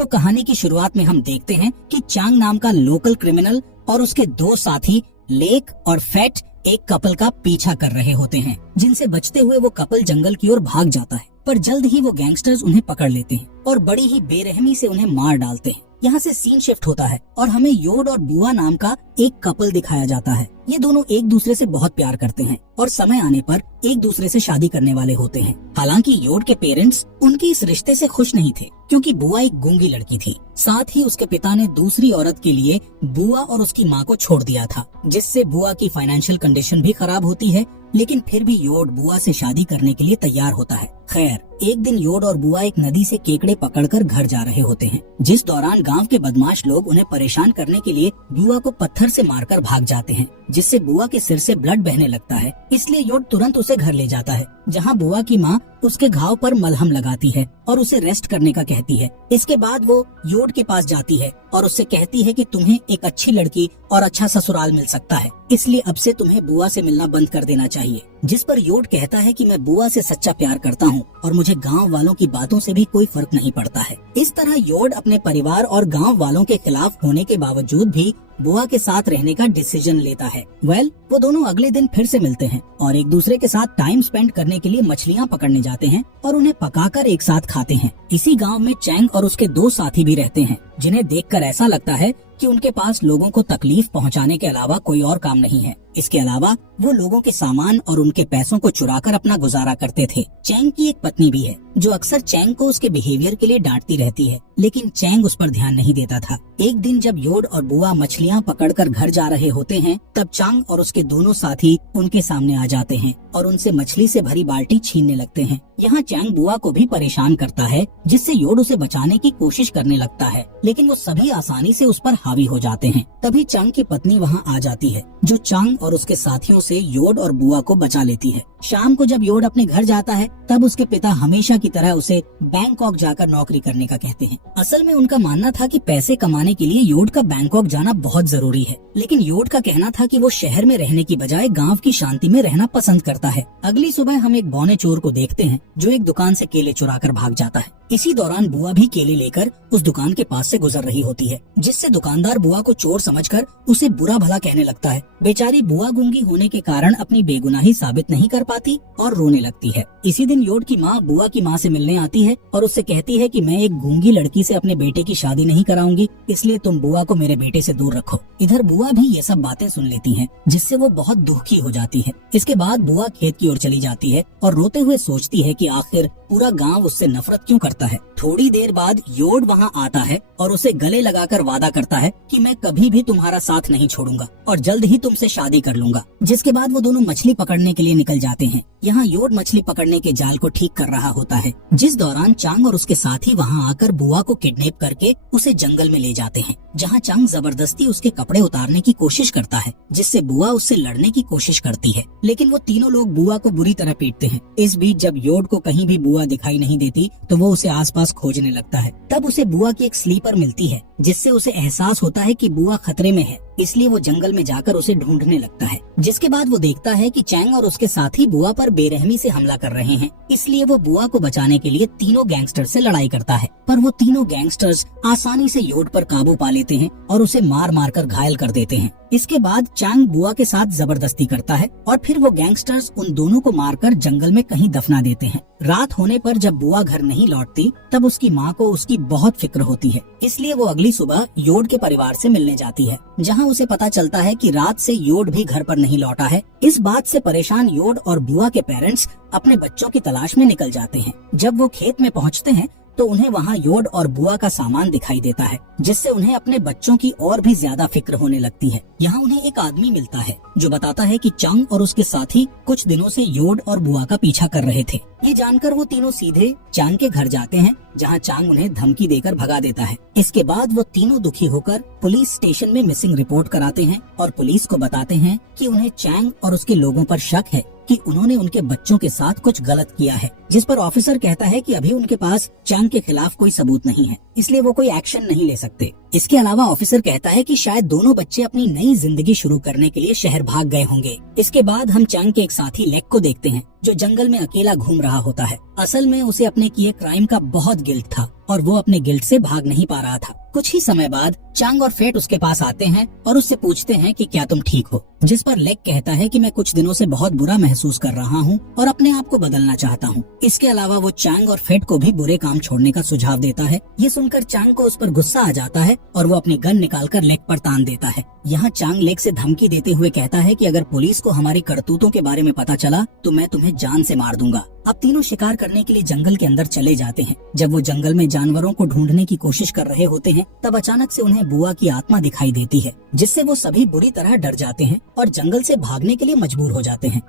तो कहानी की शुरुआत में हम देखते हैं कि चांग नाम का लोकल क्रिमिनल और उसके दो साथी लेक और फैट एक कपल का पीछा कर रहे होते हैं, जिनसे बचते हुए वो कपल जंगल की ओर भाग जाता है। पर जल्द ही वो गैंगस्टर्स उन्हें पकड़ लेते हैं और बड़ी ही बेरहमी से उन्हें मार डालते हैं। यहाँ से सीन शिफ्ट होता है और हमें योड और बुआ नाम का एक कपल दिखाया जाता है। ये दोनों एक दूसरे से बहुत प्यार करते हैं और समय आने पर एक दूसरे से शादी करने वाले होते हैं। हालांकि योड के पेरेंट्स उनके इस रिश्ते से खुश नहीं थे, क्योंकि बुआ एक गूंगी लड़की थी। साथ ही उसके पिता ने दूसरी औरत के लिए बुआ और उसकी माँ को छोड़ दिया था, जिससे बुआ की फाइनेंशियल कंडीशन भी खराब होती है। लेकिन फिर भी योड बुआ से शादी करने के लिए तैयार होता है। खैर, एक दिन योड और बुआ एक नदी से केकड़े पकड़कर घर जा रहे होते हैं, जिस दौरान गांव के बदमाश लोग उन्हें परेशान करने के लिए बुआ को पत्थर से मारकर भाग जाते हैं, जिससे बुआ के सिर से ब्लड बहने लगता है। इसलिए योड तुरंत उसे घर ले जाता है, जहां बुआ की माँ उसके घाव पर मलहम लगाती है और उसे रेस्ट करने का कहती है। इसके बाद वो योड के पास जाती है और उससे कहती है कि तुम्हें एक अच्छी लड़की और अच्छा ससुराल मिल सकता है, इसलिए अब से तुम्हें बुआ से मिलना बंद कर देना चाहिए। जिस पर योड कहता है कि मैं बुआ से सच्चा प्यार करता हूँ और मुझे गांव वालों की बातों से भी कोई फर्क नहीं पड़ता है। इस तरह योड अपने परिवार और गांव वालों के खिलाफ होने के बावजूद भी बुआ के साथ रहने का डिसीजन लेता है। वो दोनों अगले दिन फिर से मिलते हैं और एक दूसरे के साथ टाइम स्पेंड करने के लिए मछलियाँ पकड़ने जाते हैं और उन्हें पकाकर एक साथ खाते हैं। इसी गांव में चैंग और उसके दो साथी भी रहते हैं, जिन्हें देखकर ऐसा लगता है कि उनके पास लोगों को तकलीफ पहुंचाने के अलावा कोई और काम नहीं है। इसके अलावा वो लोगों के सामान और उनके पैसों को चुराकर अपना गुजारा करते थे। चैंग की एक पत्नी भी है, जो अक्सर चैंग को उसके बिहेवियर के लिए डांटती रहती है, लेकिन चैंग उस पर ध्यान नहीं देता था। एक दिन जब योड और बुआ मछलियाँ पकड़कर घर जा रहे होते हैं, तब चांग और उसके दोनों साथी उनके सामने आ जाते हैं और उनसे मछली से भरी बाल्टी छीनने लगते हैं। यहाँ चैंग बुआ को भी परेशान करता है, जिससे योड उसे बचाने की कोशिश करने लगता है, लेकिन वो सभी आसानी से उस पर हावी हो जाते हैं। तभी चांग की पत्नी वहाँ आ जाती है, जो चांग और उसके साथियों से योड और बुआ को बचा लेती है। शाम को जब योड अपने घर जाता है, तब उसके पिता हमेशा की तरह उसे बैंकॉक जाकर नौकरी करने का कहते हैं। असल में उनका मानना था कि पैसे कमाने के लिए योड का बैंकॉक जाना बहुत जरूरी है, लेकिन योड का कहना था कि वो शहर में रहने की बजाय गांव की शांति में रहना पसंद करता है। अगली सुबह हम एक बौने चोर को देखते हैं, जो एक दुकान से केले चुराकर भाग जाता है। इसी दौरान बुआ भी केले लेकर उस दुकान के पास से गुजर रही होती है, जिससे दुकानदार बुआ को चोर समझकर उसे बुरा भला कहने लगता है। बेचारी बुआ गूंगी होने के कारण अपनी बेगुनाही साबित नहीं कर पाती और रोने लगती है। इसी दिन योड की माँ बुआ की माँ से मिलने आती है और उससे कहती है कि मैं एक गूंगी लड़की से अपने बेटे की शादी नहीं कराऊंगी, इसलिए तुम बुआ को मेरे बेटे से दूर रखो। इधर बुआ भी ये सब बातें सुन लेती है, जिससे वो बहुत दुखी हो जाती है। इसके बाद बुआ खेत की ओर चली जाती है और रोते हुए सोचती है कि आखिर पूरा गांव उससे नफरत क्यों करता है। थोड़ी देर बाद योड वहाँ आता है और उसे गले लगाकर वादा करता है कि मैं कभी भी तुम्हारा साथ नहीं छोड़ूंगा और जल्द ही तुमसे शादी कर लूंगा। जिसके बाद वो दोनों मछली पकड़ने के लिए निकल जाते हैं। यहाँ योड मछली पकड़ने के जाल को ठीक कर रहा होता है, जिस दौरान चांग और उसके साथी वहाँ आकर बुआ को किडनैप करके उसे जंगल में ले जाते हैं, जहाँ चांग जबरदस्ती उसके कपड़े उतारने की कोशिश करता है, जिससे बुआ उससे लड़ने की कोशिश करती है, लेकिन वो तीनों लोग बुआ को बुरी तरह पीटते हैं। इस बीच जब योड को कहीं भी बुआ दिखाई नहीं देती, तो वो उसे आसपास खोजने लगता है। तब उसे बुआ की एक स्लीपर मिलती है, जिससे उसे एहसास होता है कि बुआ खतरे में है, इसलिए वो जंगल में जाकर उसे ढूंढने लगता है। जिसके बाद वो देखता है कि चैंग और उसके साथी बुआ पर बेरहमी से हमला कर रहे हैं, इसलिए वो बुआ को बचाने के लिए तीनों गैंगस्टर से लड़ाई करता है। पर वो तीनों गैंगस्टर्स आसानी से योड पर काबू पा लेते हैं और उसे मार मार कर घायल कर देते हैं। इसके बाद चैंग बुआ के साथ जबरदस्ती करता है और फिर वो गैंगस्टर्स उन दोनों को मारकर जंगल में कहीं दफना देते हैं। रात होने पर जब बुआ घर नहीं लौटती, तब उसकी माँ को उसकी बहुत फिक्र होती है, इसलिए वो अगली सुबह योड के परिवार से मिलने जाती है, जहाँ उसे पता चलता है कि रात से योड भी घर पर नहीं लौटा है। इस बात से परेशान योड और बुआ के पेरेंट्स अपने बच्चों की तलाश में निकल जाते हैं। जब वो खेत में पहुँचते हैं, तो उन्हें वहाँ योड और बुआ का सामान दिखाई देता है, जिससे उन्हें अपने बच्चों की और भी ज्यादा फिक्र होने लगती है। यहाँ उन्हें एक आदमी मिलता है, जो बताता है कि चांग और उसके साथी कुछ दिनों से योड और बुआ का पीछा कर रहे थे। ये जानकर वो तीनों सीधे चांग के घर जाते हैं, जहाँ चांग उन्हें धमकी देकर भगा देता है। इसके बाद वो तीनों दुखी होकर पुलिस स्टेशन में मिसिंग रिपोर्ट कराते हैं और पुलिस को बताते हैं कि उन्हें चांग और उसके लोगों पर शक है कि उन्होंने उनके बच्चों के साथ कुछ गलत किया है। जिस पर ऑफिसर कहता है कि अभी उनके पास चांग के खिलाफ कोई सबूत नहीं है, इसलिए वो कोई एक्शन नहीं ले सकते। इसके अलावा ऑफिसर कहता है कि शायद दोनों बच्चे अपनी नई जिंदगी शुरू करने के लिए शहर भाग गए होंगे। इसके बाद हम चांग के एक साथी लेक को देखते हैं, जो जंगल में अकेला घूम रहा होता है। असल में उसे अपने किए क्राइम का बहुत गिल्ट था और वो अपने गिल्ट से भाग नहीं पा रहा था। कुछ ही समय बाद चांग और फेट उसके पास आते हैं और उससे पूछते हैं कि क्या तुम ठीक हो, जिस पर लेक कहता है कि मैं कुछ दिनों से बहुत बुरा महसूस कर रहा हूँ और अपने आप को बदलना चाहता हूँ। इसके अलावा वो चांग और फेट को भी बुरे काम छोड़ने का सुझाव देता है। ये सुनकर चांग को उस पर गुस्सा आ जाता है और वो अपनी गन निकालकर लेक पर तान देता है। यहाँ चांग लेक से धमकी देते हुए कहता है कि अगर पुलिस को हमारी करतूतों के बारे में पता चला तो मैं तुम्हें जान से मार दूंगा। अब तीनों शिकार करने के लिए जंगल के अंदर चले जाते हैं। जब वो जंगल में जानवरों को ढूंढने की कोशिश कर रहे होते हैं तब अचानक से उन्हें बुआ की आत्मा दिखाई देती है, जिससे वो सभी बुरी तरह डर जाते हैं और जंगल से भागने के लिए मजबूर हो जाते हैं।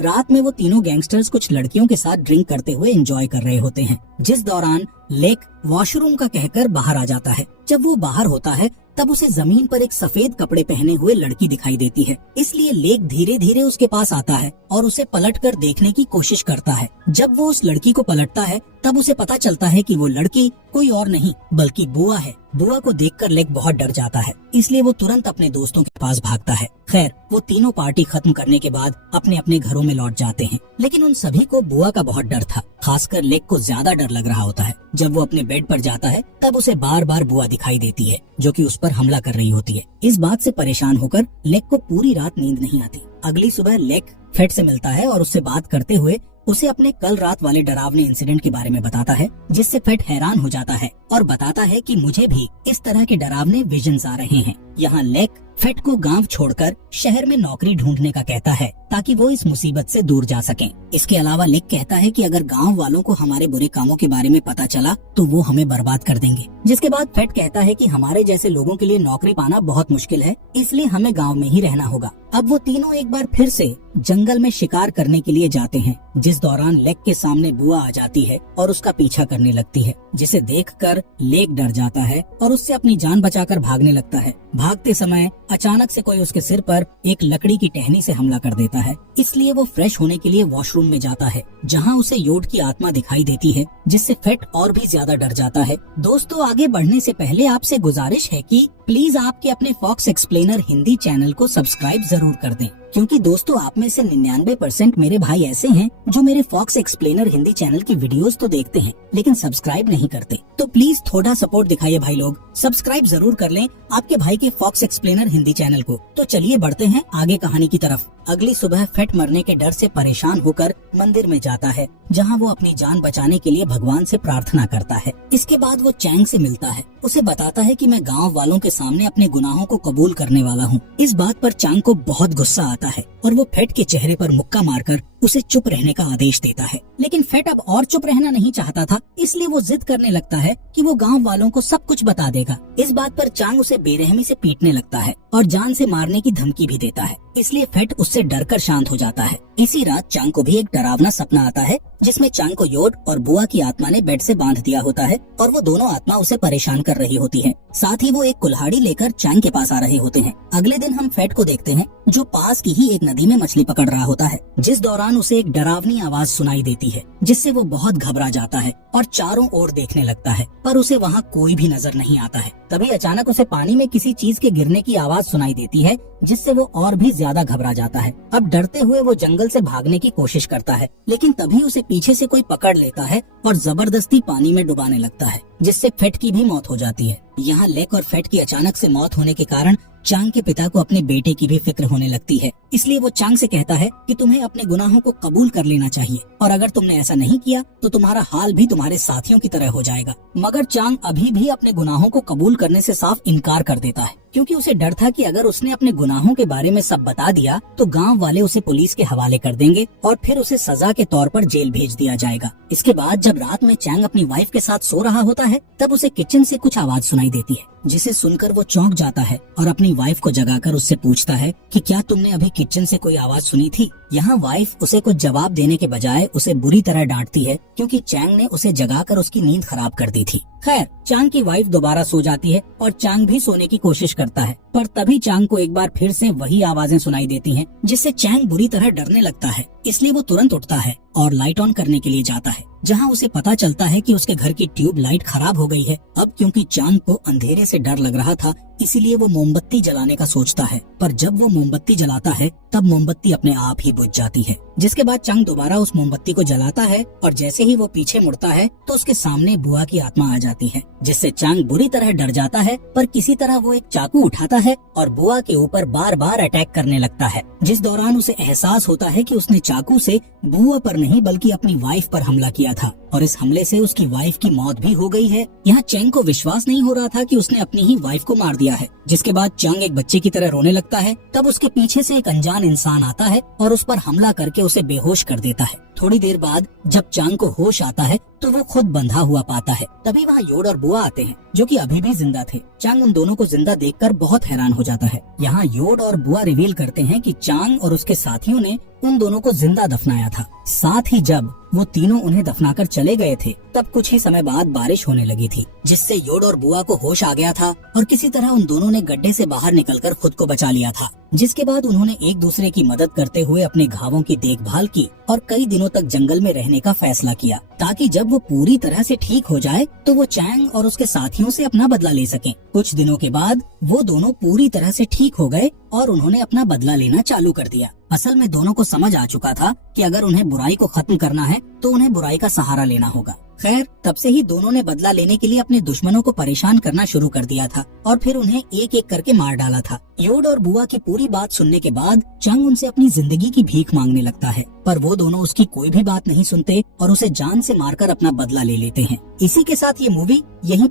रात में वो तीनों गैंगस्टर्स कुछ लड़कियों के साथ ड्रिंक करते हुए एंजॉय कर रहे होते हैं, जिस दौरान लेक वॉशरूम का कहकर बाहर आ जाता है। जब वो बाहर होता है तब उसे जमीन पर एक सफेद कपड़े पहने हुए लड़की दिखाई देती है, इसलिए लेक धीरे धीरे उसके पास आता है और उसे पलटकर देखने की कोशिश करता है। जब वो उस लड़की को पलटता है तब उसे पता चलता है कि वो लड़की कोई और नहीं बल्कि बुआ है। बुआ को देखकर लेक बहुत डर जाता है, इसलिए वो तुरंत अपने दोस्तों के पास भागता है। खैर, वो तीनों पार्टी खत्म करने के बाद अपने अपने घरों में लौट जाते हैं, लेकिन उन सभी को बुआ का बहुत डर था। खासकर लेक को ज्यादा डर लग रहा होता है। जब वो अपने बेड पर जाता है तब उसे बार बार बुआ दिखाई देती है, जो कि उस पर हमला कर रही होती है। इस बात से परेशान होकर लेक को पूरी रात नींद नहीं आती। अगली सुबह लेक फेट से मिलता है और उससे बात करते हुए उसे अपने कल रात वाले डरावने इंसिडेंट के बारे में बताता है, जिससे फेट हैरान हो जाता है और बताता है कि मुझे भी इस तरह के डरावने विजन्स आ रहे हैं। यहाँ लेक फेट को गांव छोड़कर शहर में नौकरी ढूंढने का कहता है ताकि वो इस मुसीबत से दूर जा सकें। इसके अलावा लेक कहता है कि अगर गांव वालों को हमारे बुरे कामों के बारे में पता चला तो वो हमें बर्बाद कर देंगे। जिसके बाद फेट कहता है कि हमारे जैसे लोगों के लिए नौकरी पाना बहुत मुश्किल है, इसलिए हमें गाँव में ही रहना होगा। अब वो तीनों एक बार फिर से जंगल में शिकार करने के लिए जाते हैं, जिस दौरान लेक के सामने बुआ आ जाती है और उसका पीछा करने लगती है, जिसे देखकर लेक डर जाता है और उससे अपनी जान बचाकर भागने लगता है। भागते समय अचानक से कोई उसके सिर पर एक लकड़ी की टहनी से हमला कर देता है, इसलिए वो फ्रेश होने के लिए वॉशरूम में जाता है, जहां उसे योड की आत्मा दिखाई देती है, जिससे फेट और भी ज्यादा डर जाता है। दोस्तों, आगे बढ़ने से पहले आपसे गुजारिश है कि प्लीज आपके अपने फॉक्स एक्सप्लेनर हिंदी चैनल को सब्सक्राइब जरूर कर दें, क्योंकि दोस्तों आप में से 99% मेरे भाई ऐसे हैं जो मेरे फॉक्स एक्सप्लेनर हिंदी चैनल की वीडियोस तो देखते हैं लेकिन सब्सक्राइब नहीं करते। तो प्लीज थोड़ा सपोर्ट दिखाइए भाई लोग, सब्सक्राइब जरूर कर लें आपके भाई के फॉक्स एक्सप्लेनर हिंदी चैनल को। तो चलिए बढ़ते हैं आगे कहानी की तरफ। अगली सुबह फेट मरने के डर से परेशान होकर मंदिर में जाता है, जहां वो अपनी जान बचाने के लिए भगवान से प्रार्थना करता है। इसके बाद वो चैंग से मिलता है, उसे बताता है कि मैं गांव वालों के सामने अपने गुनाहों को कबूल करने वाला हूँ। इस बात पर चांग को बहुत गुस्सा आता है और वो फेट के चेहरे पर मुक्का मारकर उसे चुप रहने का आदेश देता है। लेकिन फेट अब और चुप रहना नहीं चाहता था, इसलिए वो जिद करने लगता है कि वो गांव वालों को सब कुछ बता देगा। इस बात पर चांग उसे बेरहमी से पीटने लगता है और जान से मारने की धमकी भी देता है, इसलिए फेट उससे डरकर शांत हो जाता है। इसी रात चांग को भी एक डरावना सपना आता है, जिसमें चांग को योड और बुआ की आत्मा ने बेड से बांध दिया होता है और वो दोनों आत्मा उसे परेशान कर रही होती है। साथ ही वो एक कुल्हाड़ी लेकर चांग के पास आ रहे होते हैं। अगले दिन हम फेट को देखते हैं, जो पास की ही एक नदी में मछली पकड़ रहा होता है, जिस दौरान उसे एक डरावनी आवाज सुनाई देती है, जिससे वो बहुत घबरा जाता है और चारों ओर देखने लगता है, पर उसे वहाँ कोई भी नजर नहीं आता है। तभी अचानक उसे पानी में किसी चीज के गिरने की आवाज सुनाई देती है, जिससे वो और भी ज्यादा घबरा जाता है। अब डरते हुए वो जंगल से भागने की कोशिश करता है, लेकिन तभी उसे पीछे से कोई पकड़ लेता है और जबरदस्ती पानी में डुबाने लगता है, जिससे फेट की भी मौत हो जाती है। यहाँ लेक और फेट की अचानक से मौत होने के कारण चांग के पिता को अपने बेटे की भी फिक्र होने लगती है, इसलिए वो चांग से कहता है कि तुम्हें अपने गुनाहों को कबूल कर लेना चाहिए और अगर तुमने ऐसा नहीं किया तो तुम्हारा हाल भी तुम्हारे साथियों की तरह हो जाएगा। मगर चांग अभी भी अपने गुनाहों को कबूल करने से साफ इनकार कर देता है, क्योंकि उसे डर था कि अगर उसने अपने गुनाहों के बारे में सब बता दिया तो गांव वाले उसे पुलिस के हवाले कर देंगे और फिर उसे सजा के तौर पर जेल भेज दिया जाएगा। इसके बाद जब रात में चांग अपनी वाइफ के साथ सो रहा होता है, तब उसे किचन से कुछ आवाज सुनाई देती है, जिसे सुनकर वो चौंक जाता है और अपनी वाइफ को जगाकर उससे पूछता है कि क्या तुमने अभी किचन से कोई आवाज सुनी थी। यहाँ वाइफ उसे कुछ जवाब देने के बजाय उसे बुरी तरह डांटती है, क्योंकि चांग ने उसे जगाकर उसकी नींद खराब कर दी थी। खैर, चांग की वाइफ दोबारा सो जाती है और चांग भी सोने की कोशिश करता है, पर तभी चांग को एक बार फिर से वही आवाजें सुनाई देती हैं, जिससे चांग बुरी तरह डरने लगता है। इसलिए वो तुरंत उठता है और लाइट ऑन करने के लिए जाता है, जहां उसे पता चलता है कि उसके घर की ट्यूब लाइट खराब हो गई है। अब क्योंकि चांग को अंधेरे से डर लग रहा था, इसीलिए वो मोमबत्ती जलाने का सोचता है, पर जब वो मोमबत्ती जलाता है तब मोमबत्ती अपने आप ही बुझ जाती है। जिसके बाद चांग दोबारा उस मोमबत्ती को जलाता है और जैसे ही वो पीछे मुड़ता है तो उसके सामने बुआ की आत्मा आ जाती है, जिससे चांग बुरी तरह डर जाता है। पर किसी तरह वो एक चाकू उठाता है और बुआ के ऊपर बार बार अटैक करने लगता है, जिस दौरान उसे एहसास होता है कि उसने चाकू से बुआ पर नहीं बल्कि अपनी वाइफ पर हमला किया था और इस हमले से उसकी वाइफ की मौत भी हो गई है। यहाँ चैंग को विश्वास नहीं हो रहा था कि उसने अपनी ही वाइफ को मार दिया है। जिसके बाद चांग एक बच्चे की तरह रोने लगता है। तब उसके पीछे से एक अनजान इंसान आता है और उस पर हमला करके उसे बेहोश कर देता है। थोड़ी देर बाद जब चांग को होश आता है तो वो खुद बंधा हुआ पाता है। तभी वहाँ योड और बुआ आते हैं, जो कि अभी भी जिंदा थे। चांग उन दोनों को जिंदा देखकर बहुत हैरान हो जाता है। यहाँ योड और बुआ रिवील करते हैं कि चांग और उसके साथियों ने उन दोनों को जिंदा दफनाया था। साथ ही जब वो तीनों उन्हें दफनाकर चले गए थे तब कुछ ही समय बाद बारिश होने लगी थी, जिससे योड और बुआ को होश आ गया था और किसी तरह उन दोनों ने गड्ढे से बाहर निकलकर खुद को बचा लिया था। जिसके बाद उन्होंने एक दूसरे की मदद करते हुए अपने घावों की देखभाल की और कई दिनों तक जंगल में रहने का फैसला किया, ताकि जब वो पूरी तरह से ठीक हो जाए तो वो चैंग और उसके साथियों से अपना बदला ले सकें। कुछ दिनों के बाद वो दोनों पूरी तरह से ठीक हो गए और उन्होंने अपना बदला लेना चालू कर दिया। असल में दोनों को समझ आ चुका था कि अगर उन्हें बुराई को खत्म करना है तो उन्हें बुराई का सहारा लेना होगा। खैर, तब से ही दोनों ने बदला लेने के लिए अपने दुश्मनों को परेशान करना शुरू कर दिया था और फिर उन्हें एक एक करके मार डाला था। योड और बुआ की पूरी बात सुनने के बाद चंग उनसे अपनी जिंदगी की भीख मांगने लगता है, पर वो दोनों उसकी कोई भी बात नहीं सुनते और उसे जान से मारकर अपना बदला ले लेते हैं। इसी के साथ ये मूवी यहीं